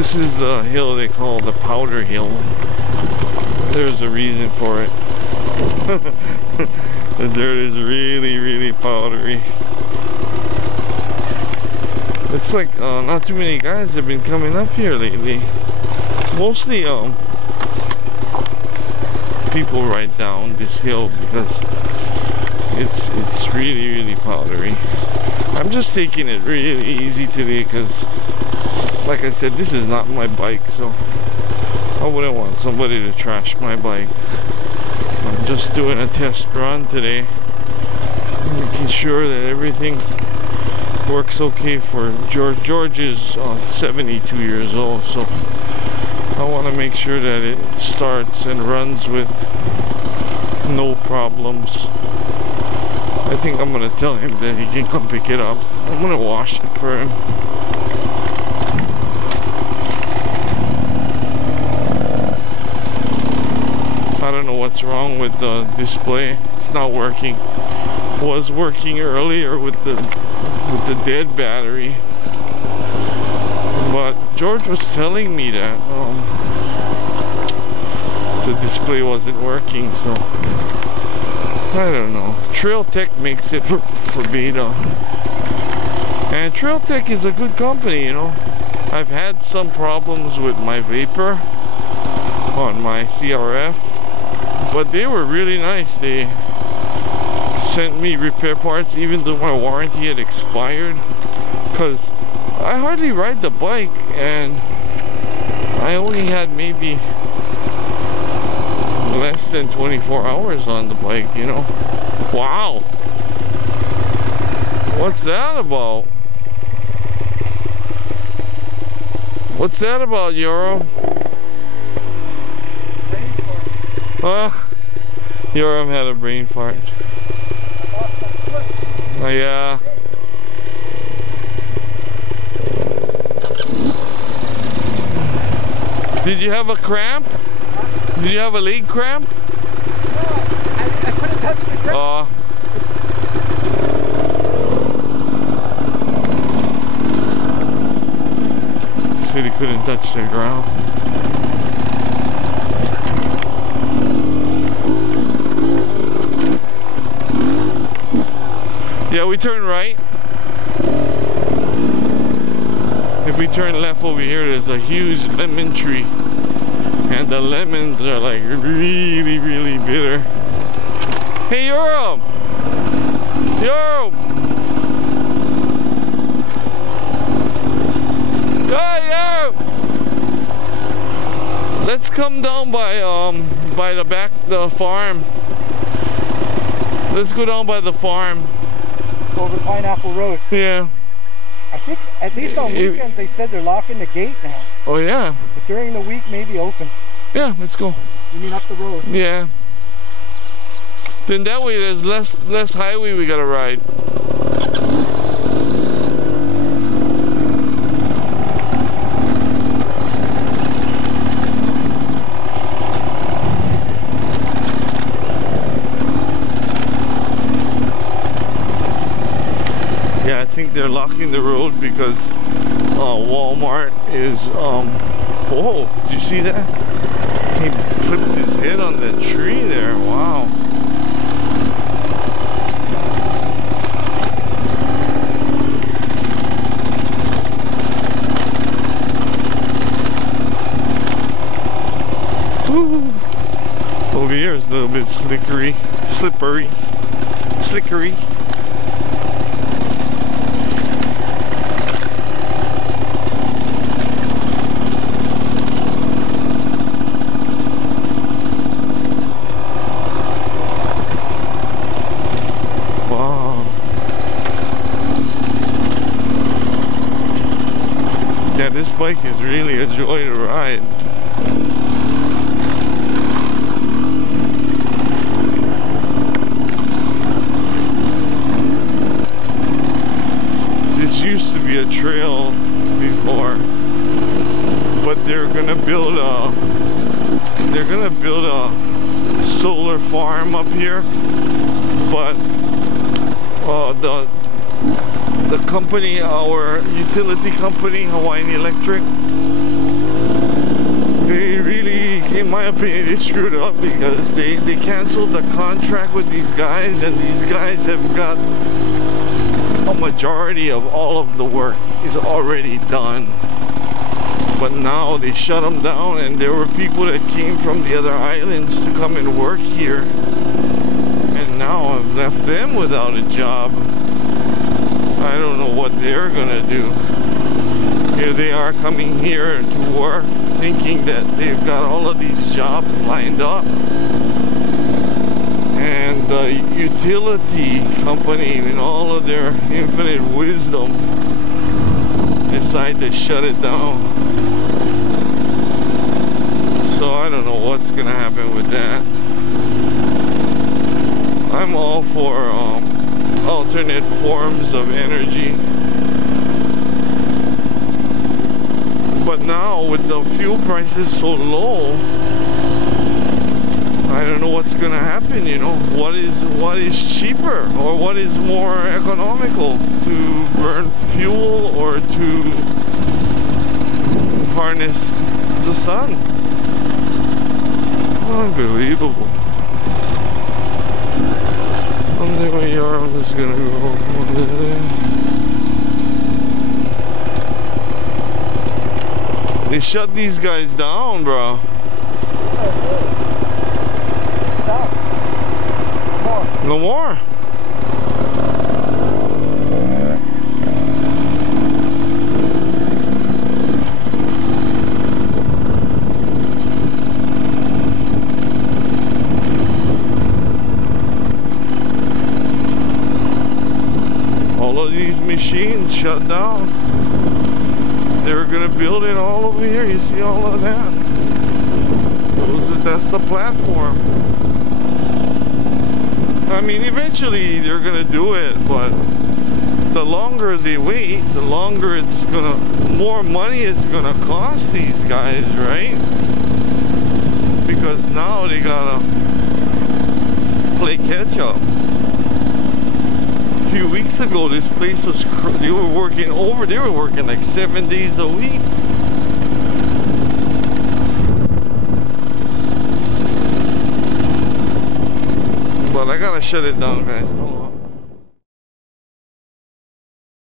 This is the hill they call the Powder Hill. There's a reason for it. The dirt is really, really powdery. Looks like not too many guys have been coming up here lately. Mostly people ride down this hill because it's really, really powdery. I'm just taking it really easy today because, like I said, this is not my bike, so I wouldn't want somebody to trash my bike. I'm just doing a test run today, making sure that everything works okay for George. George is 72 years old, so I want to make sure that it starts and runs with no problems. I think I'm going to tell him that he can come pick it up. I'm going to wash it for him. I don't know what's wrong with the display. It's not working. It was working earlier with the dead battery. But George was telling me that the display wasn't working, so I don't know. Trail Tech makes it for beta. And Trail Tech is a good company, you know. I've had some problems with my vapor on my CRF, but they were really nice. They sent me repair parts even though my warranty had expired, because I hardly ride the bike and I only had maybe less than 24 hours on the bike, you know. Wow, what's that about? What's that about, Yoram? Yoram had a brain fart. Oh yeah. Did you have a cramp? Did you have a leg cramp? No, I couldn't touch the ground. Oh. Said he couldn't touch the ground. Yeah, we turn right. If we turn left over here, there's a huge lemon tree. And the lemons are like really, really bitter. Hey, Yoram! Yoram! Hey, Yoram! Let's come down by the farm. Let's go down by the farm. Over Pineapple Road. Yeah. I think at least on weekends they said they're locking the gate now. Oh yeah. But during the week maybe open. Yeah, let's go. You mean up the road? Yeah. Then that way there's less highway we gotta ride. Yeah, I think they're locking the road because Walmart is whoa, did you see that? He flipped his head on the tree there. Wow. Woo. Over here is a little bit slippery. Yeah, this bike is really a joy to ride. This used to be a trail before, but they're gonna build a solar farm up here. But the company, our utility company, Hawaiian Electric, in my opinion, they screwed up because they canceled the contract with these guys, and these guys have got a majority of all of the work is already done. But now they shut them down, and there were people that came from the other islands to come and work here, and now I've left them without a job. I don't know what they're gonna do. Here they are coming here to work thinking that they've got all of these jobs lined up, and the utility company, in all of their infinite wisdom, decide to shut it down. So I don't know what's gonna happen with that. I'm all for alternate forms of energy, but now with the fuel prices so low, I don't know what's gonna happen. You know, what is cheaper, or what is more economical, to burn fuel or to harness the sun? Unbelievable. I think my Yoram is gonna go over there. They shut these guys down, bro. Stop. No more. No more. All of these machines shut down. They were gonna build it all over here. You see all of that? That's the platform. I mean, eventually they're gonna do it, but the longer they wait, the longer it's gonna, more money it's gonna cost these guys, right? Because now they gotta play catch up. A few weeks ago, this place was, they were working like 7 days a week. But I gotta shut it down, guys.